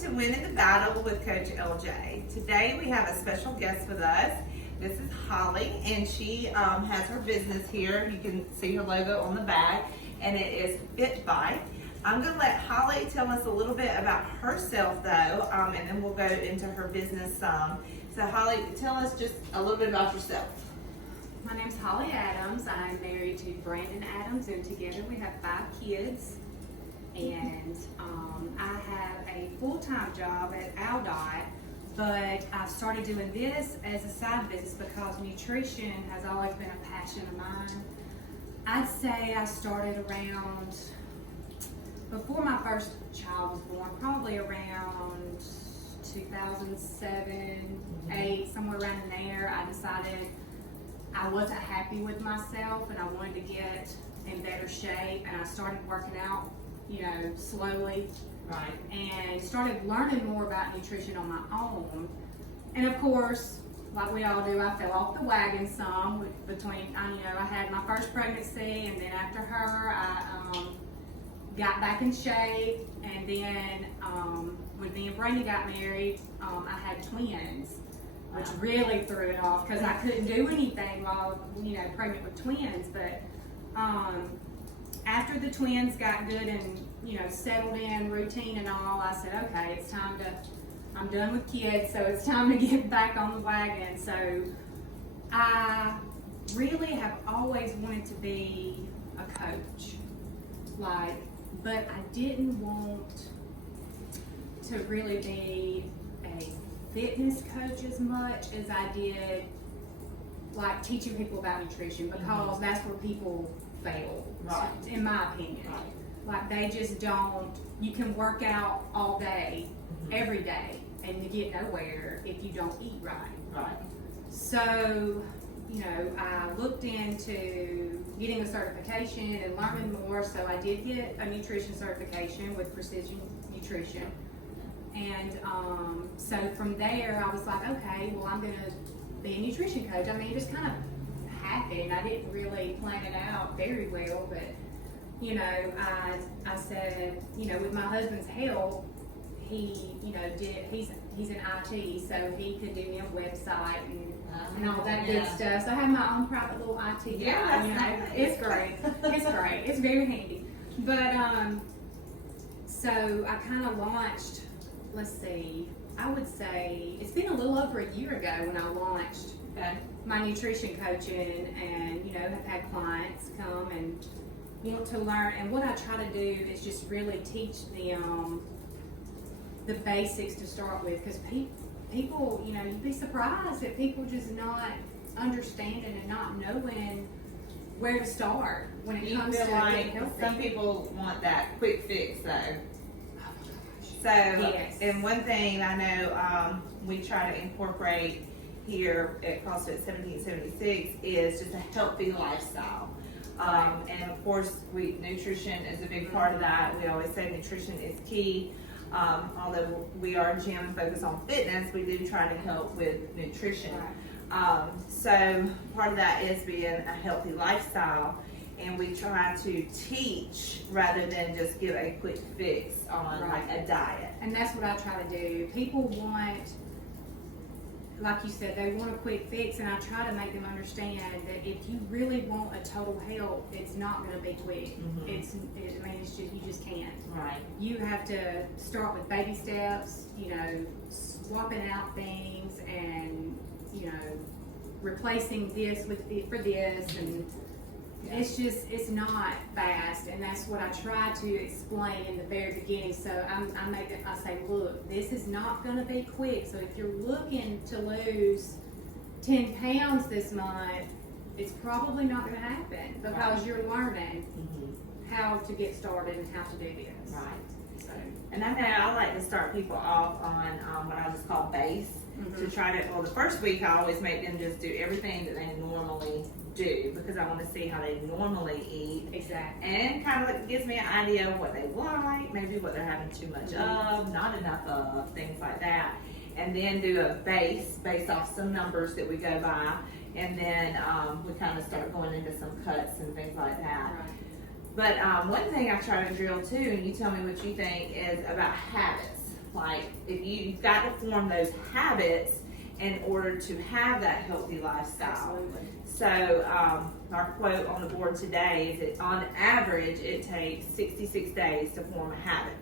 to Winning the Battle with Coach LJ. Today we have a special guest with us. This is Holly, and she has her business here. You can see her logo on the back, and it is FitBite. I'm going to let Holly tell us a little bit about herself, though, and then we'll go into her business some. So, Holly, tell us just a little bit about yourself. My name's Holly Adams. I'm married to Brandon Adams, and together we have 5 kids. And I have a full-time job at Aldot, but I started doing this as a side business because nutrition has always been a passion of mine. I'd say I started around, before my first child was born, probably around 2007, 8, somewhere around in there. I decided I wasn't happy with myself and I wanted to get in better shape, and I started working out, slowly. Right. And started learning more about nutrition on my own. And of course, like we all do, I fell off the wagon some between, I had my first pregnancy, and then after her, I got back in shape. And then when me and Brandon got married, I had twins, which really threw it off because I couldn't do anything while, pregnant with twins. But after the twins got good and, settled in, routine and all, I said, okay, it's time to, I'm done with kids, so it's time to get back on the wagon. So I really have always wanted to be a coach, but I didn't want to really be a fitness coach as much as I did teaching people about nutrition, because that's where people fail, Right. in my opinion. Right. They just don't, you can work out all day, every day, and you get nowhere if you don't eat right. Right. So, I looked into getting a certification and learning more, so I did get a nutrition certification with Precision Nutrition. And so from there, I was like, okay, well, I'm going to be a nutrition coach. I mean, it just kind of happened. I didn't really plan it out very well, but I said, with my husband's help, he, he's in IT, so he could do me a website and all that good stuff. So I have my own private little IT guy. Nice. It's great. It's great. It's very handy. But so I kind of launched. Let's see. I would say it's been a little over a year ago when I launched my nutrition coaching, and have had clients come and want to learn. And what I try to do is just really teach them the basics to start with, because people, you'd be surprised at people just not understanding and not knowing where to start when it comes to getting healthy. Some people want that quick fix, though. So, Yes. And one thing I know we try to incorporate here at CrossFit 1776 is just a healthy lifestyle. And of course, nutrition is a big part of that. We always say nutrition is key. Although we are a gym and focus on fitness, we do try to help with nutrition. Right. So part of that is being a healthy lifestyle. And we try to teach rather than just give a quick fix on a diet. And that's what I try to do. People want, like you said, they want a quick fix, and I try to make them understand that if you really want a total health, it's not going to be quick. It's just, you just can't. Right. You have to start with baby steps, swapping out things, and replacing this for this, and it's not fast, and that's what I try to explain in the very beginning. So I say, look, this is not going to be quick. So if you're looking to lose 10 pounds this month, it's probably not going to happen, because you're learning how to get started and how to do this. Right. So, And I like to start people off on what I just call base. To try to, the first week I always make them just do everything that they normally do, because I want to see how they normally eat. Exactly. And kind of gives me an idea of what they like, maybe what they're having too much of, not enough of, things like that. And then do a base based off some numbers that we go by. And then we kind of start going into some cuts and things like that. Right. But one thing I try to drill too, and you tell me what you think, is about habits. like if you've got to form those habits in order to have that healthy lifestyle. Absolutely. So our quote on the board today is that on average it takes 66 days to form a habit.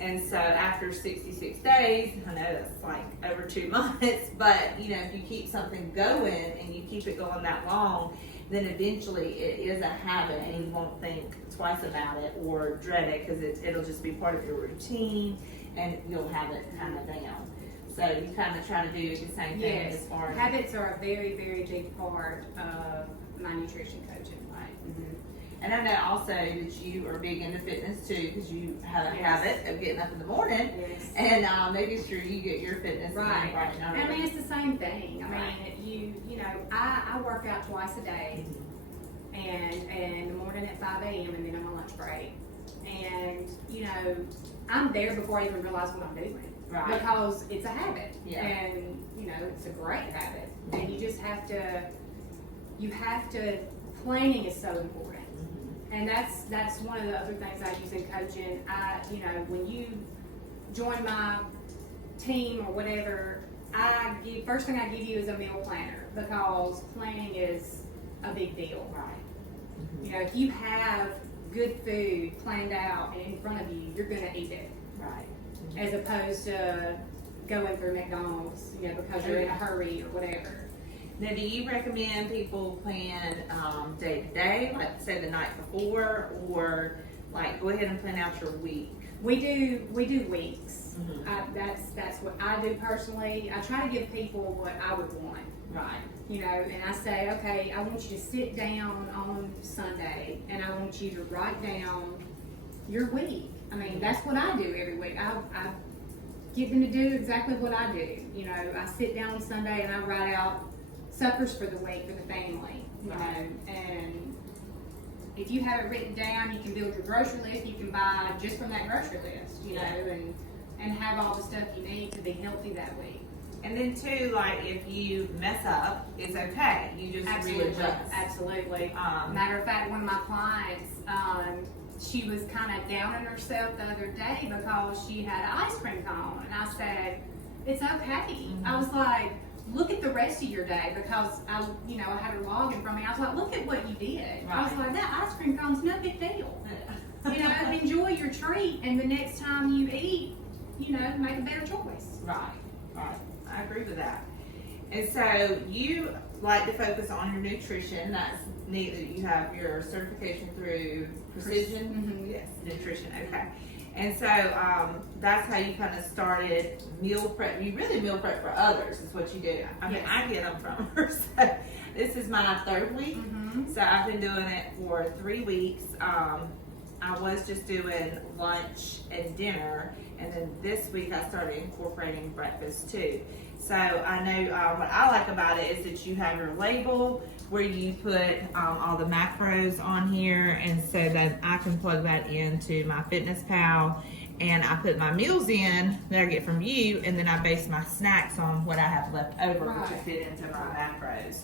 And so after 66 days, I know that's like over 2 months, but you know, if you keep something going and you keep it going that long, then eventually it is a habit and you won't think twice about it or dread it because it'll just be part of your routine and you'll have it kind of down. So you kind of try to do the same thing Yes, as far as habits are a very, very big part of my nutrition coaching. Right? Mhm. And I know also that you are big into fitness too, because you have a Yes. habit of getting up in the morning Yes. and making sure you get your fitness Right. in right now. I mean, it's the same thing. I mean, Right. you know, I work out twice a day, and in the morning at 5 a.m. and then on my lunch break. And you know, I'm there before I even realize what I'm doing. Right. Because it's a habit. Yeah. And you know, it's a great habit. And you just have to. Planning is so important. And that's one of the other things I use in coaching. You know, when you join my team or whatever, first thing I give you is a meal planner because planning is a big deal. Right. You know, if you have good food planned out and in front of you, you're gonna eat it. Right. As opposed to going through McDonald's, you know, because you're in a hurry or whatever. Now, do you recommend people plan day to day, like say the night before, or like go ahead and plan out your week? We do weeks. Mhm. That's what I do personally. I try to give people what I would want. Right. You know, and I say, okay, I want you to sit down on Sunday and I want you to write down your week. I mean, that's what I do every week. I get them to do exactly what I do. You know, I sit down on Sunday and I write out suppers for the week for the family. You Right. know, and if you have it written down, you can build your grocery list. You can buy just from that grocery list. You know, and have all the stuff you need to be healthy that week. And then too, like if you mess up, it's okay. You just readjust. Absolutely. Um, Matter of fact, one of my clients, she was kind of down on herself the other day because she had an ice cream cone, and I said, "It's okay." Mhm. I was like, "Look at the rest of your day," because I had her log in front of me. I was like, "Look at what you did." I was Right. like, "That ice cream cone's no big deal." You know, enjoy your treat, and the next time you eat, you know, make a better choice. Right, right. I agree with that. And so you like to focus on your nutrition. That's neat that you have your certification through Precision Mhm. Yes, Nutrition. Okay. And so that's how you kind of started meal prep. You really meal prep for others is what you do. I mean, Yes. I get them from her. So this is my 3rd week. Mhm. So I've been doing it for 3 weeks. I was just doing lunch and dinner, and then this week I started incorporating breakfast too. So I know what I like about it is that you have your label where you put all the macros on here, and so that I can plug that into my FitnessPal, and I put my meals in that I get from you, and then I base my snacks on what I have left over to Right. fit into my macros.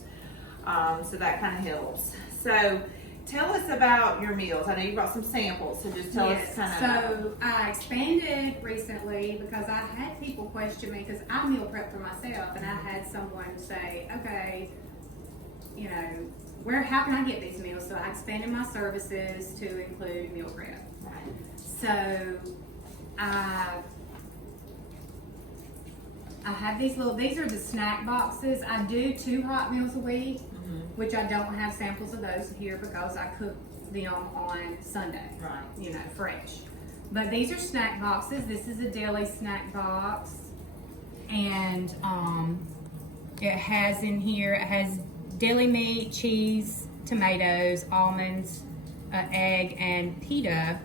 So that kind of helps. So tell us about your meals. I know you brought some samples, so just tell us kind of. So I expanded recently because I had people question me because I meal prep for myself, and I had someone say, "Okay, you know, how can I get these meals?" So I expanded my services to include meal prep. Right. So I have these are the snack boxes. I do 2 hot meals a week, which I don't have samples of those here because I cook them on Sunday. Right. You know, fresh. But these are snack boxes. This is a daily snack box. And it has in here, it has deli meat, cheese, tomatoes, almonds, egg, and pita,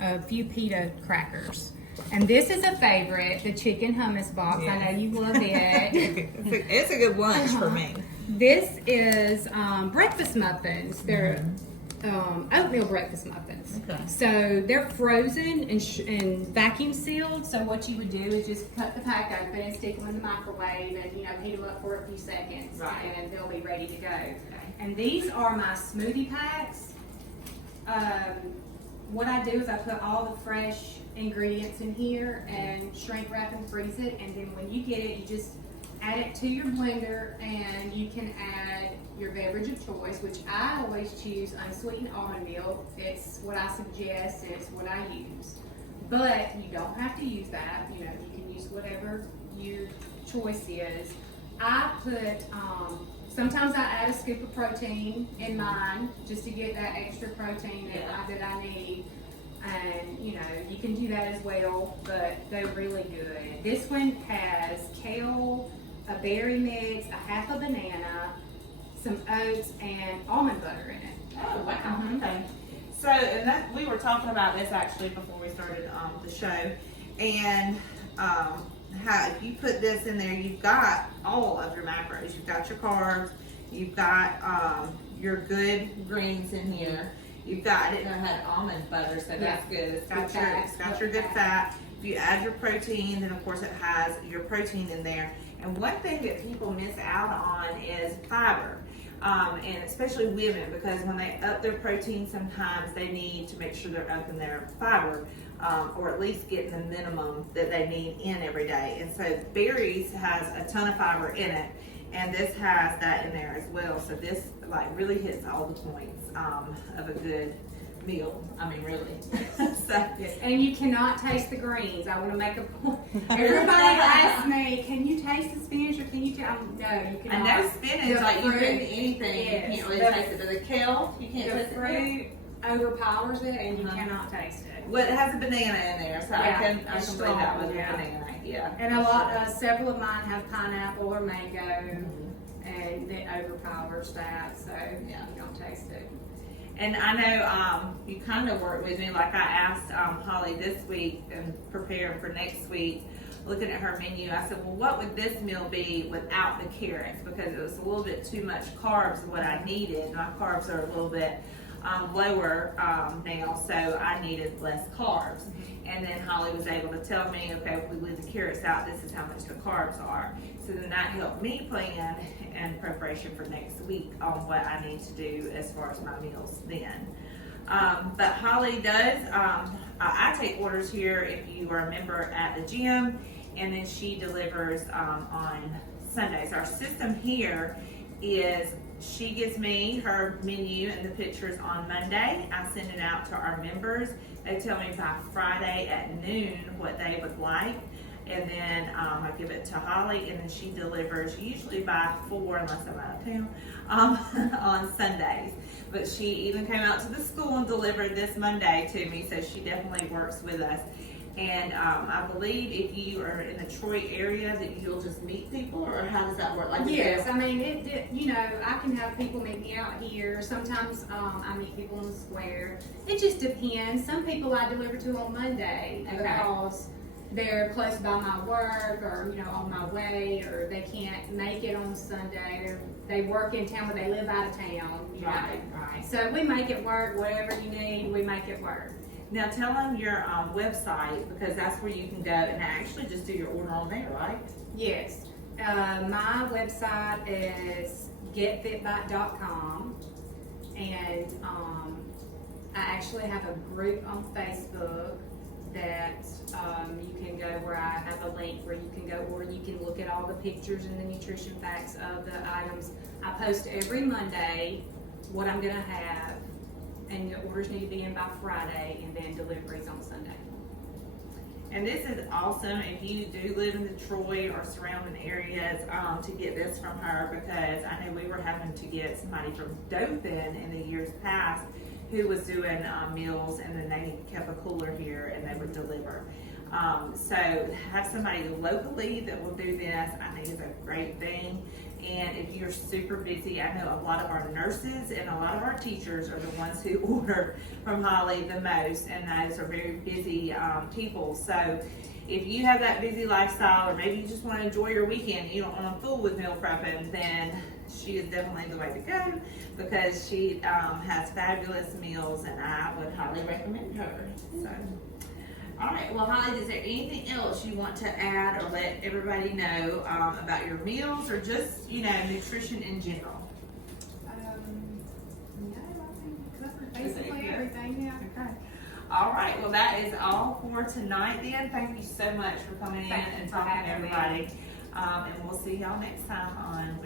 a few pita crackers. And this is a favorite, the chicken hummus box. I know you love it. It's a good lunch for me. This is breakfast muffins. They're oatmeal breakfast muffins. Okay. So they're frozen and vacuum sealed. So what you would do is just cut the pack open and stick them in the microwave and heat them up for a few seconds, Right. and they'll be ready to go. And these are my smoothie packs. what I do is I put all the fresh ingredients in here and shrink wrap and freeze it, and then when you get it, you just add it to your blender, and you can add your beverage of choice, which I always choose unsweetened almond milk. It's what I suggest, and it's what I use. But you don't have to use that. You know, you can use whatever your choice is. I put, sometimes I add a scoop of protein in mine just to get that extra protein that I need. And you know, you can do that as well, but they're really good. This one has kale, a berry mix, a half a banana, some oats, and almond butter in it. Oh, wow. Mhm. Okay. So, and that we were talking about this actually before we started the show, and how if you put this in there, you've got all of your macros. You've got your carbs, you've got your good greens in here. You've got, I didn't know it had almond butter, so that's good. It's got your good fat. If you add your protein, then of course it has your protein in there. And one thing that people miss out on is fiber. And especially women, because when they up their protein, sometimes they need to make sure they're upping their fiber, or at least getting the minimum that they need in every day. And so berries has a ton of fiber in it, and this has that in there as well. So this like really hits all the points of a good meal. I mean, really. So, Yes, and you cannot taste the greens. I want to make a point. Everybody asks me, can you taste the spinach, or can you taste? No, you cannot. I know spinach, The like you fruit, put in anything, yes, you can't really the- taste it. But the kale, you can't The taste it. fruit overpowers it, and you Uh-huh. cannot taste it. Well, it has a banana in there, so Yeah, I can it's believe that strong, with yeah. a banana. Yeah. And a lot, several of mine have pineapple or mango, and it overpowers that, so Yeah. you don't taste it. And I know you kind of work with me, like I asked Holly this week and preparing for next week, looking at her menu, I said, well, what would this meal be without the carrots? Because it was a little bit too much carbs of what I needed. My carbs are a little bit lower now, so I needed less carbs. And then Holly was able to tell me, okay, if we leave the carrots out, this is how much the carbs are. So then that helped me plan in preparation for next week on what I need to do as far as my meals then. But Holly does, I take orders here if you are a member at the gym, and then she delivers on Sundays. Our system here is she gives me her menu and the pictures on Monday. I send it out to our members. They tell me by Friday at noon what they would like. And then I give it to Holly, and then she delivers usually by 4, unless I'm out of town, on Sundays. But she even came out to the school and delivered this Monday to me, so she definitely works with us. And I believe if you are in the Troy area, that you'll just meet people, or how does that work? Like, Yes, I mean, you know, I can have people meet me out here. Sometimes I meet people in the square. It just depends. Some people I deliver to on Monday because they're close by my work, or you know, on my way, or they can't make it on Sunday, or they work in town but they live out of town. You know. Right. So we make it work. Whatever you need, we make it work. Now tell them your website, because that's where you can go and actually just do your order on there, right? Yes. My website is getfitbite.com, and I actually have a group on Facebook that you can go, where I have a link where you can go, or you can look at all the pictures and the nutrition facts of the items. I post every Monday what I'm going to have, and the orders need to be in by Friday, and then deliveries on Sunday. And this is awesome if you do live in the Troy or surrounding areas to get this from her, because I know we were having to get somebody from Dothan in the years past who was doing meals, and then they kept a cooler here and they would deliver. So have somebody locally that will do this, I think is a great thing. And if you're super busy, I know a lot of our nurses and a lot of our teachers are the ones who order from Holly the most, and those are very busy people. So if you have that busy lifestyle, or maybe you just want to enjoy your weekend, you don't want to fool with meal prepping, then she is definitely the way to go, because she has fabulous meals, and I would highly recommend her. So. All right, well, Holly, is there anything else you want to add or let everybody know about your meals, or just, you know, nutrition in general? No, I think we covered basically everything, yeah. Okay. All right, well, that is all for tonight then. Thank you so much for coming in Thank you and for talking to having me. everybody. And we'll see y'all next time on